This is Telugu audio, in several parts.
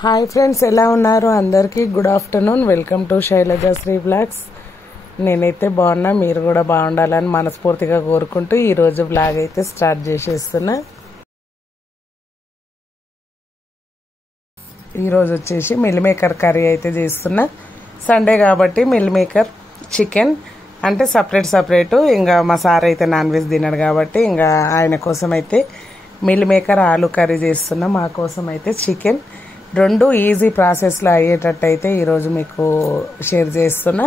హాయ్ ఫ్రెండ్స్, ఎలా ఉన్నారు? అందరికీ good afternoon. Welcome to Shailajasri blogs. నేనైతే బాగున్నా, మీరు కూడా బాగుండాలని మనస్ఫూర్తిగా కోరుకుంటూ ఈరోజు బ్లాగ్ అయితే స్టార్ట్ చేసేస్తున్నా. ఈరోజు వచ్చేసి మిల్ మేకర్ కర్రీ అయితే చేస్తున్నా. సండే కాబట్టి మిల్ మేకర్ చికెన్ అంటే సపరేట్. ఇంకా మా సార్ అయితే నాన్ వెజ్ తినడు కాబట్టి ఇంకా ఆయన కోసం అయితే మిల్ మేకర్ ఆలు కర్రీ చేస్తున్నా. మా కోసం అయితే చికెన్. రెండు ఈజీ ప్రాసెస్లో అయ్యేటట్టు అయితే ఈరోజు మీకు షేర్ చేస్తున్నా.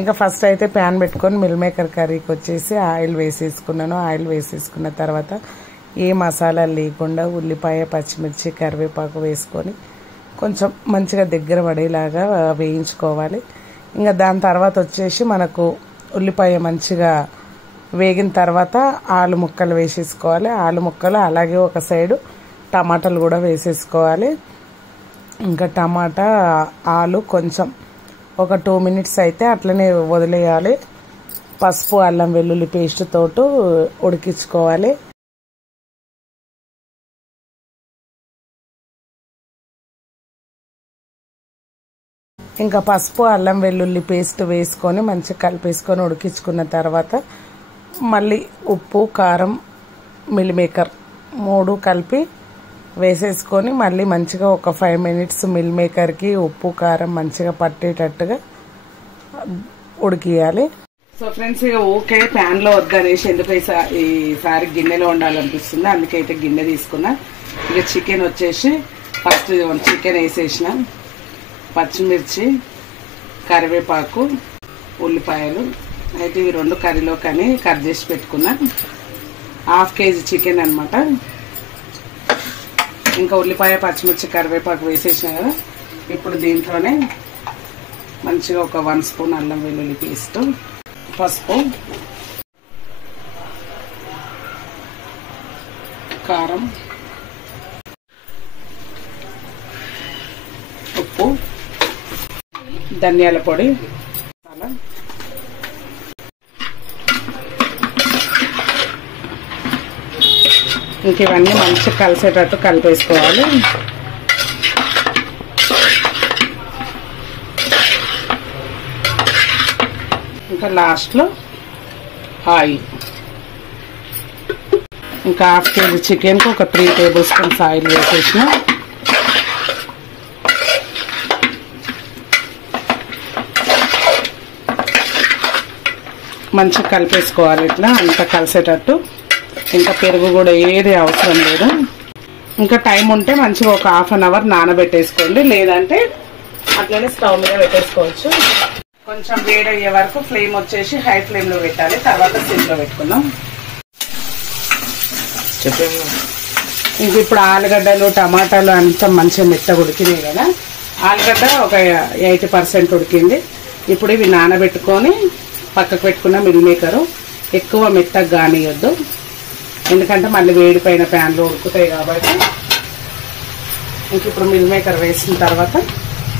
ఇంకా ఫస్ట్ అయితే ప్యాన్ పెట్టుకొని మిల్ మేకర్ కర్రీకి వచ్చేసి ఆయిల్ వేసేసుకున్నాను. ఆయిల్ వేసేసుకున్న తర్వాత ఏ మసాలాలు లేకుండా ఉల్లిపాయ, పచ్చిమిర్చి, కరివేపాకు వేసుకొని కొంచెం మంచిగా దగ్గర పడేలాగా వేయించుకోవాలి. ఇంకా దాని తర్వాత వచ్చేసి మనకు ఉల్లిపాయ మంచిగా వేగిన తర్వాత ఆలు ముక్కలు వేసేసుకోవాలి. ఆలు ముక్కలు అలాగే ఒక సైడు టమాటాలు కూడా వేసేసుకోవాలి. ఇంకా టమాటా ఆలు కొంచెం ఒక 2 minutes అయితే అట్లనే వదిలేయాలి. పసుపు, అల్లం వెల్లుల్లి పేస్ట్ తోటి ఉడికించుకోవాలి. ఇంకా పసుపు, అల్లం వెల్లుల్లి పేస్ట్ వేసుకొని మంచిగా కలిపేసుకొని ఉడికించుకున్న తర్వాత మళ్ళీ ఉప్పు, కారం, మిల్ మేకర్ 3 కలిపి వేసేసుకొని మళ్ళీ మంచిగా ఒక 5 minutes మిల్ మేకర్కి ఉప్పు, కారం మంచిగా పట్టేటట్టుగా ఉడికియాలి. సో ఫ్రెండ్స్, ఇక ఓకే ప్యాన్లో వద్దనేసి ఎందుకు ఈసారి గిన్నెలో ఉండాలనిపిస్తుంది, అందుకైతే గిన్నె తీసుకున్నా. ఇక చికెన్ వచ్చేసి ఫస్ట్ చికెన్ వేసేసిన, పచ్చిమిర్చి, కరివేపాకు, ఉల్లిపాయలు అయితే ఈ 2 కర్రీలో కానీ కట్ చేసి పెట్టుకున్నా. 1/2 kg చికెన్ అనమాట. ఇంకా ఉల్లిపాయ, పచ్చిమిర్చి, కరివేపాకు వేసేసిన కదా. ఇప్పుడు దీంట్లోనే మంచిగా ఒక 1 స్పూన్ అల్లం వెల్లుల్లి పేస్ట్, పసుపు, కారం, ఉప్పు, ధనియాల పొడి, ఇంక ఇవన్నీ మంచిగా కలిసేటట్టు కలిపేసుకోవాలి. ఇంకా లాస్ట్లో ఆయిల్, ఇంకా 1/2 kg చికెన్కి ఒక 3 tablespoons ఆయిల్ వేసేసిన. మంచిగా కలిపేసుకోవాలి ఇట్లా అంతా కలిసేటట్టు. ఇంకా పెరుగు కూడా ఏది అవసరం లేదు. ఇంకా టైం ఉంటే మంచిగా ఒక 1/2 hour నానబెట్టేసుకోండి, లేదంటే అట్లనే స్టవ్ మీద పెట్టేసుకోవచ్చు. కొంచెం వేడయ్యే వరకు ఫ్లేమ్ వచ్చేసి హై ఫ్లేమ్లో పెట్టాలి, తర్వాత సిమ్లో పెట్టుకుందాం. ఇంక ఇప్పుడు ఆలుగడ్డలు, టమాటాలు అంతా మంచిగా మెత్తగా ఉడికినాయి కదా. ఆలుగడ్డ ఒక 80% ఉడికింది. ఇప్పుడు ఇవి నానబెట్టుకొని పక్కకు పెట్టుకున్న మిల్ మేకరు ఎక్కువ మెత్తగా కానియొద్దు, ఎందుకంటే మళ్ళీ వేడి పైన ప్యాన్లో ఉడుకుతాయి కాబట్టి. ఇంక ఇప్పుడు మిల్ మేకర్ వేసిన తర్వాత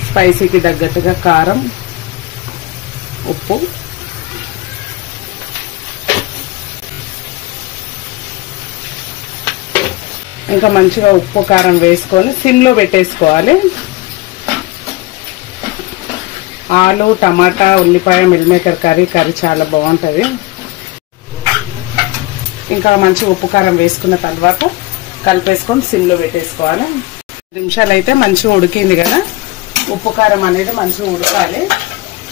స్పైసీకి తగ్గట్టుగా కారం, ఉప్పు, ఇంకా మంచిగా ఉప్పు, కారం వేసుకొని సిమ్లో పెట్టేసుకోవాలి. ఆలు, టమాటా, ఉల్లిపాయ మిల్ మేకర్ కర్రీ చాలా బాగుంటుంది. ఇంకా మంచి ఉప్పు, కారం వేసుకున్న తర్వాత కలిపేసుకొని సిమ్లో పెట్టేసుకోవాలి. 5 నిమిషాలు అయితే మంచిగా ఉడికింది కదా. ఉప్పు, కారం అనేది మంచిగా ఉడకాలి.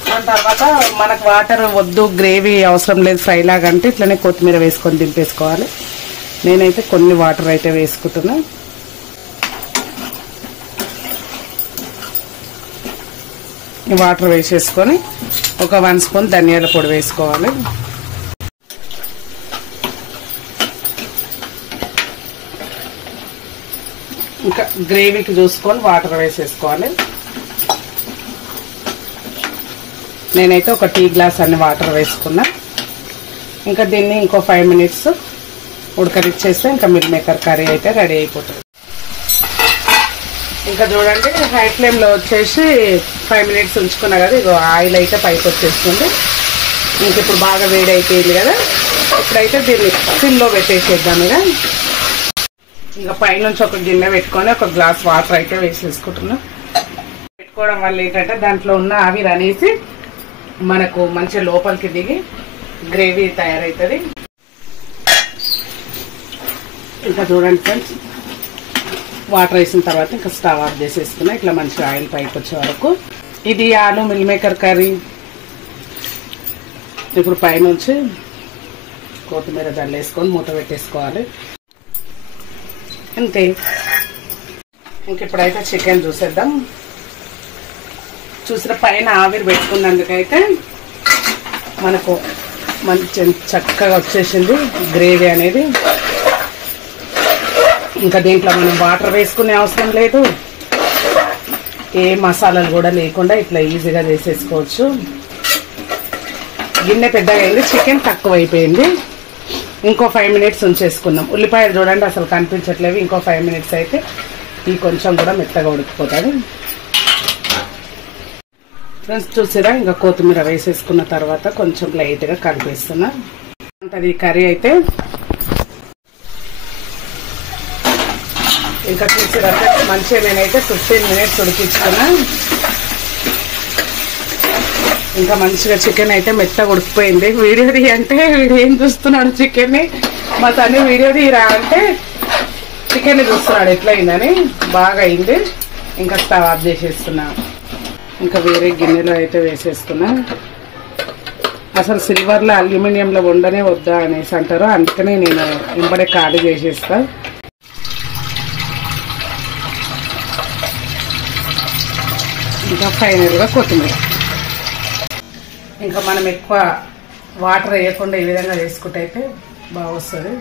దాని తర్వాత మనకు వాటర్ వద్దు, గ్రేవీ అవసరం లేదు ఫ్రై లాగా అంటే ఇట్లనే కొత్తిమీర వేసుకొని దింపేసుకోవాలి. నేనైతే కొన్ని వాటర్ అయితే వేసుకుంటున్నా. వాటర్ వేసేసుకొని ఒక 1 స్పూన్ ధనియాల పొడి వేసుకోవాలి. ఇంకా గ్రేవీకి చూసుకొని వాటర్ వేసేసుకోవాలి. నేనైతే ఒక టీ గ్లాస్ అన్ని వాటర్ వేసుకున్నా. ఇంకా దీన్ని ఇంకో 5 minutes ఉడకరిచ్చేస్తే ఇంకా మిల్ మేకర్ కర్రీ అయితే రెడీ అయిపోతుంది. ఇంకా చూడండి, హై ఫ్లేమ్లో వచ్చేసి 5 minutes ఉంచుకున్నా కదా. ఇగో ఆయిల్ అయితే పైకి వచ్చేస్తుంది. ఇంక ఇప్పుడు బాగా వేడి అయిపోయింది కదా. ఇప్పుడైతే దీన్ని సిమ్లో పెట్టేసేద్దాం. ఇక ఇంకా పైనుంచి ఒక గిన్నె పెట్టుకొని ఒక గ్లాస్ వాటర్ అయితే వేసేసుకుంటున్నా. పెట్టుకోవడం వల్ల ఏంటంటే దాంట్లో ఉన్న ఆవిరి అనేసి మనకు మంచి లోపలికి దిగి గ్రేవీ తయారవుతుంది. ఇంకా చూడండి ఫ్రెండ్స్, వాటర్ వేసిన తర్వాత ఇంకా స్టవ్ ఆఫ్ చేసేసుకున్నా. ఇట్లా మంచిగా ఆయిల్ పైకి వచ్చే వరకు. ఇది ఆలు మిల్ మేకర్ కర్రీ. ఇప్పుడు పైనుంచి కొత్తిమీర జల్లేసుకొని మూత పెట్టేసుకోవాలి. అంతే. ఇంక ఇప్పుడైతే చికెన్ చూసేద్దాం. చూసిన పైన ఆవిరి పెట్టుకున్నందుకైతే మనకు మంచి చక్కగా వచ్చేసింది గ్రేవీ అనేది. ఇంకా దీంట్లో మనం వాటర్ వేసుకునే అవసరం లేదు, ఏ మసాలాలు కూడా లేకుండా ఇట్లా ఈజీగా చేసేసుకోవచ్చు. గిన్నె పెద్దగా అయింది, చికెన్ తక్కువ అయిపోయింది. ఇంకో 5 మినిట్స్ ఉంచేసుకున్నాం. ఉల్లిపాయలు చూడండి అసలు కనిపించట్లేవు. ఇంకో 5 మినిట్స్ అయితే ఈ కొంచెం కూడా మెత్తగా ఉడికిపోతుంది. ఫ్రెండ్స్ చూసారా, ఇంకా కొత్తిమీర వేసేసుకున్న తర్వాత కొంచెం లైట్గా కలిపేస్తున్నా. అది కర్రీ అయితే ఇంకా చూసారా మంచిగా నేనైతే 15 మినిట్స్ ఉడికించుకున్నా. ఇంకా మంచిగా చికెన్ అయితే మెత్తగా ఉడికిపోయింది. వీడియో తీ అంటే వీడు ఏం చూస్తున్నాడు చికెన్ని, మా తల్లి వీడియో తీరా అంటే చికెన్ చూస్తున్నాడు ఎట్లయిందని. బాగా అయింది. ఇంకా స్టవ్ ఆఫ్ చేసేస్తున్నా. ఇంకా వేరే గిన్నెలో అయితే వేసేస్తున్నా. అసలు సిల్వర్లో అల్యూమినియంలో వండనే వద్దా అనేసి అంటారు, అందుకనే నేను ఇంబడే ఖాళీ చేసేస్తా. ఇంకా ఫైనల్గా కొత్తిమీర. ఇంకా మనం ఎక్కువ వాటర్ వేయకుండా ఈ విధంగా వేసుకుంటే అయితే బాగా వస్తుంది.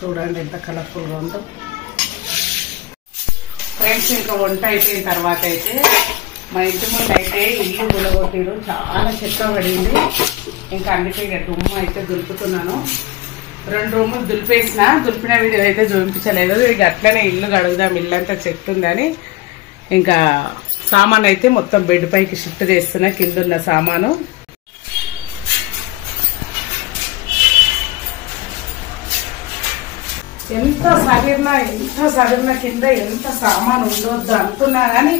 చూడండి ఎంత కలర్ఫుల్గా ఉందో. ఫ్రెండ్స్ ఇంకా వంట అయిపోయిన తర్వాత అయితే మా ఇంటి ముందు అయితే ఇల్లు గులగొట్టిరు, చాలా చెత్త పడింది. ఇంకా అందుకే ఇక దుమ్ము అయితే దులుపుతున్నాను. 2 రూములు దులిపిన వీడియో అయితే చూపించలేదు. ఇక అట్లనే ఇల్లు కడుగుదాం, ఇల్లంతా చెత్త ఉందని ఇంకా సామాన్ అయితే మొత్తం బెడ్ పైకి షిఫ్ట్ చేస్తున్నా. కింద ఉన్న సామాను ఎంత సగిరిన కింద ఎంత సామాన్ ఉండొద్దు అనుకున్నా కానీ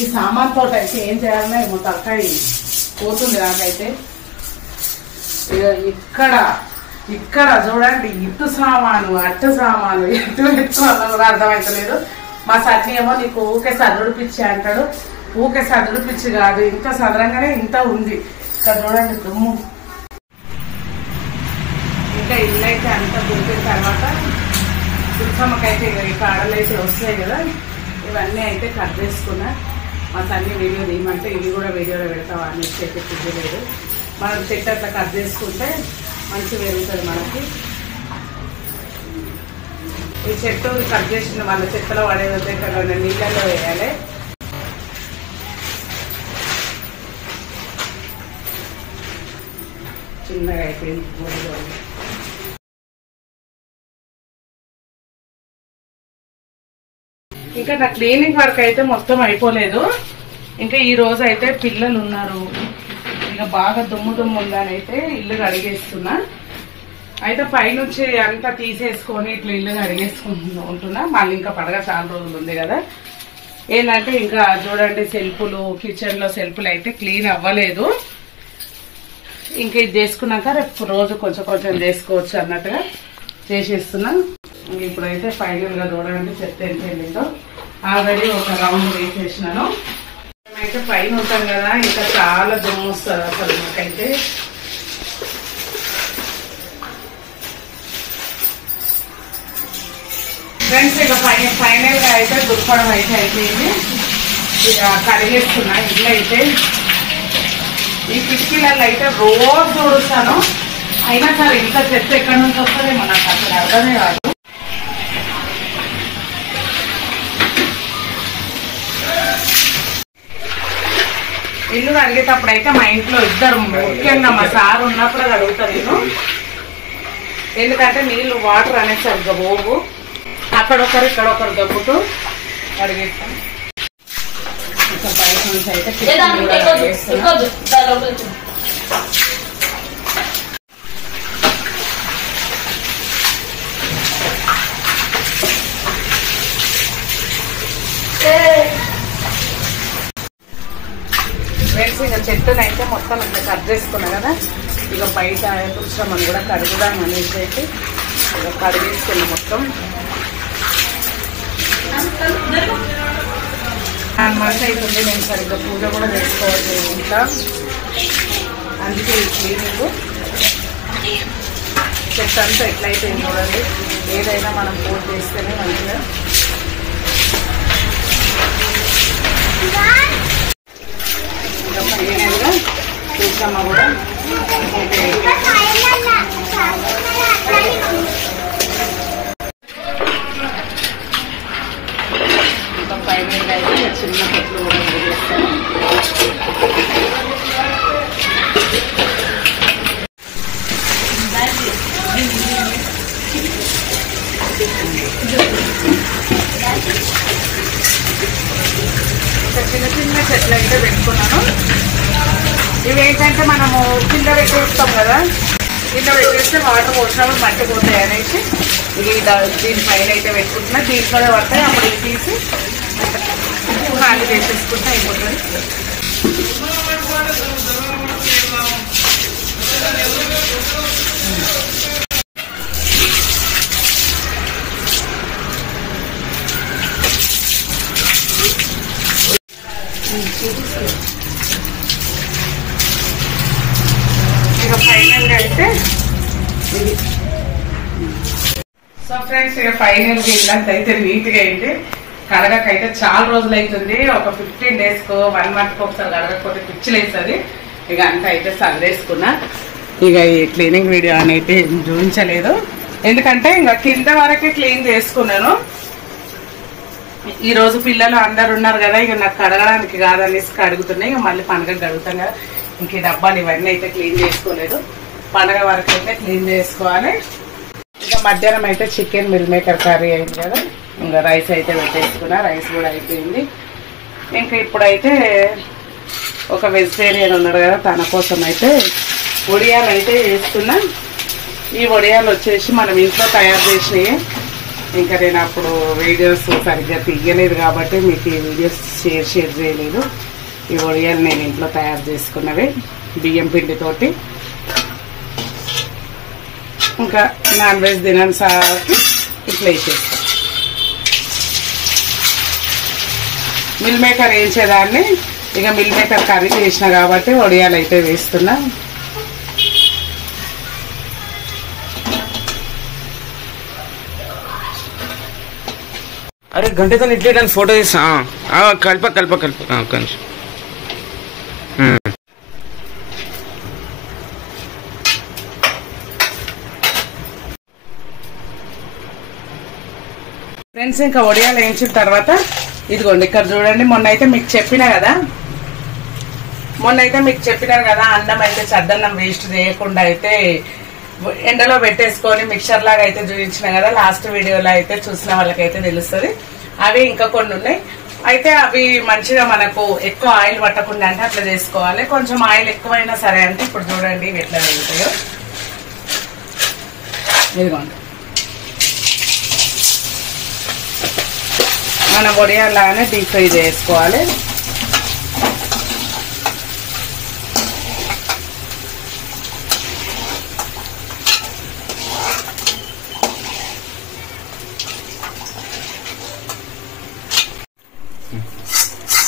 ఈ సామాన్ తోట అయితే ఏం చేయాలన్నా ఏమో తలకాయ పోతుంది నాకైతే. ఇక్కడ చూడండి, ఇటు సామాను అటు సామాను ఎటు అలా కూడా అర్థమవుతలేదు. మా సట్ని ఏమో నీకు ఊకే సదుడిపిచ్చి అంటాడు. ఊకే సదుడిపిచ్చి కాదు, ఇంత సదరంగానే ఇంత ఉంది. ఇక్కడ చూడండి దుమ్ము. ఇంకా ఇల్లు అయితే అంత దులిపిన తర్వాత తులసమ్మకైతే ఈ కాడలు అయితే వస్తాయి కదా, ఇవన్నీ అయితే కట్ చేసుకున్నా. మా తల్లి వీడియో తీయమంటే ఇవి కూడా వీడియోలో పెడతావా అనేసి అయితే తిగ్గలేదు. మనం చెట్టు అట్లా కట్ చేసుకుంటే మంచి పెరుగుతుంది మనకి. ఈ చెట్టు కట్ చేసిన వాళ్ళ చెత్తలో పడేది కదా, నీళ్ళల్లో వేయాలి. చిన్నగా అయిపోయింది. ఇంకా నా క్లీనింగ్ వర్క్ అయితే మొత్తం అయిపోలేదు. ఇంకా ఈ రోజు అయితే పిల్లలు ఉన్నారు, ఇంకా బాగా దుమ్ము ఉందని అయితే ఇల్లు కడిగేస్తున్నా. అయితే పైనుంచి అంతా తీసేసుకొని ఇట్లా ఇల్లు కడిగేసుకుంటున్నా. మళ్ళీ ఇంకా పడగ చాలా రోజులు ఉంది కదా. ఏంటంటే ఇంకా చూడండి సెల్ఫ్లు, కిచెన్లో సెల్ఫ్లు అయితే క్లీన్ అవ్వలేదు. ఇంకా ఇది చేసుకున్నాక రేపు రోజు కొంచెం కొంచెం చేసుకోవచ్చు అన్నట్టుగా చేసేస్తున్నా. ఇప్పుడైతే ఫైనల్గా చూడండి చెత్త ఎంత వెళ్ళిందో. ఆల్రెడీ ఒక రౌండ్ వేసేసినాను. మేమైతే పైన ఉంటాం కదా, ఇంకా చాలా దుమ్ము వస్తుంది అసలు మాకైతే. ఫ్రెండ్స్ ఇక ఫైనల్గా అయితే దుప్పడం అయితే అయిపోయింది. ఇక కడిగేస్తున్నా. ఇల్లు అయితే ఈ కిటికీలలో అయితే రోజు చూడుస్తాను, అయినా సరే ఇంత చెత్త ఎక్కడి నుంచి వస్తుందేమో నాకు అసలు అర్థమే కాదు. ఇల్లు కడిగేటప్పుడు అయితే మా ఇంట్లో ఇద్దరు, ముఖ్యంగా మా సార్ ఉన్నప్పుడు కడుగుతాను నేను. ఎందుకంటే నీళ్ళు వాటర్ అనేది సరిగ్గా పోవు. అక్కడొకరు ఇక్కడొకరు దబ్బుతూ కడిగేస్తాను. ఇంకా బయట నుంచి అయితే చెట్టునైతే మొత్తం ఇట్లా కట్ చేసుకున్నా కదా, ఇక బయట పురుషమని కూడా కడుగుదాం అనేసి అయితే ఇక కడిగేసుకున్నా మొత్తం. 1 month అవుతుంది నేను సరిగ్గా పూజ కూడా చేసుకోవాలి ఇంట్లో, అందుకే ఈ క్లీనింగ్. చెట్టు అంతా ఎట్లయితే చూడండి, ఏదైనా మనం పూజ చేస్తేనే మంచిగా. ఇంకా ఫైనల్గా చూసామా కూడా ఇంకా ఫైనల్గా అయితే చిన్న చెట్లు కూడా చేస్తాను. చిన్న చిన్న చెట్లు అయితే పెట్టుకున్నాను. ఇవి ఏంటంటే మనము కింద పెట్టేస్తాం కదా, కింద పెట్టేస్తే వాటర్ పోసినప్పుడు మట్టి పోతాయి అనేసి ఇది దీనిపైన అయితే పెట్టుకుంటున్నా. దీంట్లోనే పడతాయి, అప్పుడు ఇది తీసి ఖాళీ చేసేసుకుంటే అయిపోతుంది. ఇక ఫైనల్గా అయితే ఇది. సో ఫ్రెండ్స్, ఇక ఫైనల్గా ఇల్లంతా అయితే నీట్గా అయింది. కడగకైతే చాలా రోజులు అవుతుంది, ఒక 15 daysకో 1 monthకో ఒకసారి కడగకపోతే పిచ్చిలేస్తుంది. ఇక అంతా అయితే సర్దేసుకున్నా. ఇక ఈ క్లీనింగ్ వీడియో అని అయితే చూపించలేదు, ఎందుకంటే ఇంకా కింద వరకే క్లీన్ చేసుకున్నాను. ఈ రోజు పిల్లలు అందరు ఉన్నారు కదా, ఇక నాకు కడగడానికి కాదనేసి కడుగుతున్నాయి. ఇక మళ్ళీ పండుగ కడుగుతాం కదా, ఇంక ఈ డబ్బాలు ఇవన్నీ అయితే క్లీన్ చేసుకోలేదు. పండుగ వరకు అయితే క్లీన్ చేసుకోవాలి. ఇంకా మధ్యాహ్నం అయితే చికెన్ మిల్ మేకర్ కర్రీ అయింది కదా, ఇంకా రైస్ అయితే పెట్టేసుకున్నా. రైస్ కూడా అయిపోయింది. ఇంకా ఇప్పుడైతే ఒక వెజిటేరియన్ ఉన్నాడు కదా, తన కోసం అయితే వడియాలు అయితే వేస్తున్నా. ఈ వడియాలు వచ్చేసి మనం ఇంట్లో తయారు చేసినవి. ఇంకా నేను అప్పుడు వీడియోస్ సరిగ్గా తీయలేదు కాబట్టి మీకు ఈ వీడియోస్ షేర్ చేయలేదు. ఈ వడియాలు నేను ఇంట్లో తయారు చేసుకున్నవి బియ్యం పిండితోటి. ఇంకా నాన్ వెజ్ తినని సార్కి ఇట్లా వేసేస్తాను. మిల్ మేకర్ వేయించేదాన్ని, ఇక మిల్ మేకర్ కర్రీ చేసిన కాబట్టి వడియాలు అయితే వేస్తున్నా. अरे घंटे तो इडली डाल फोटो कल्प कल्प कल्प कंच ఫ్రెండ్స్, ఇంకా వడియాలు వేయించిన తర్వాత ఇదిగోండి ఇక్కడ చూడండి. మొన్న అయితే మీకు చెప్పినా కదా అన్నం అయితే చద్దన్నం వేస్ట్ చేయకుండా అయితే ఎండలో పెట్టేసుకొని మిక్చర్ లాగా అయితే చూపించిన కదా, లాస్ట్ వీడియోలో అయితే చూసిన వాళ్ళకైతే తెలుస్తుంది. అవి ఇంకా కొన్ని ఉన్నాయి. అయితే అవి మంచిగా మనకు ఎక్కువ ఆయిల్ పట్టకుండా అంటే అట్లా చేసుకోవాలి. కొంచెం ఆయిల్ ఎక్కువైనా సరే అంటే ఇప్పుడు చూడండి ఇవి ఎట్లా వేగుతాయో. ఇదిగోండి, మన వడియాలానే డీప్ ఫ్రై చేసుకోవాలి.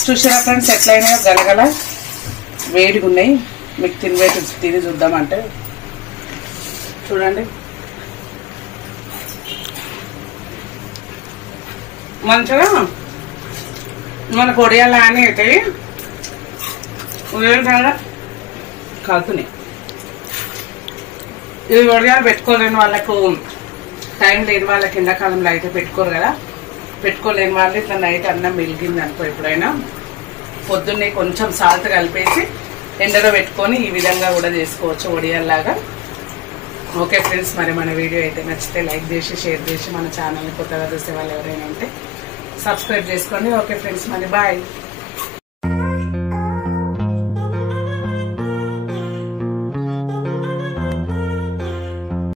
చూసారా ఫ్రెండ్స్ ఎట్లయినా గలగల వేడిగా ఉన్నాయి. మీకు తిని చూద్దామంటే చూడండి, మంచిగా మనకు వడియాలా అని అయితే ఉదయం కాకున్నాయి. ఇది వడియాలు పెట్టుకోలేని వాళ్ళకు, టైం లేని వాళ్ళకి ఎండాకాలంలో అయితే పెట్టుకోరు కదా, పెట్టుకోలేని వాళ్ళు ఇట్లా నైట్ అన్నం మిగిలింది అనుకో ఎప్పుడైనా పొద్దున్నే కొంచెం సాల్ట్ కలిపేసి ఎండలో పెట్టుకొని ఈ విధంగా కూడా చేసుకోవచ్చు వడియాల్లాగా. ఓకే ఫ్రెండ్స్, మరి మన వీడియో అయితే నచ్చితే లైక్ చేసి షేర్ చేసి మన ఛానల్ని కొత్తగా చూసే వాళ్ళు ఎవరైనా ఉంటే సబ్స్క్రైబ్ చేసుకోండి. ఓకే ఫ్రెండ్స్, మరి బాయ్.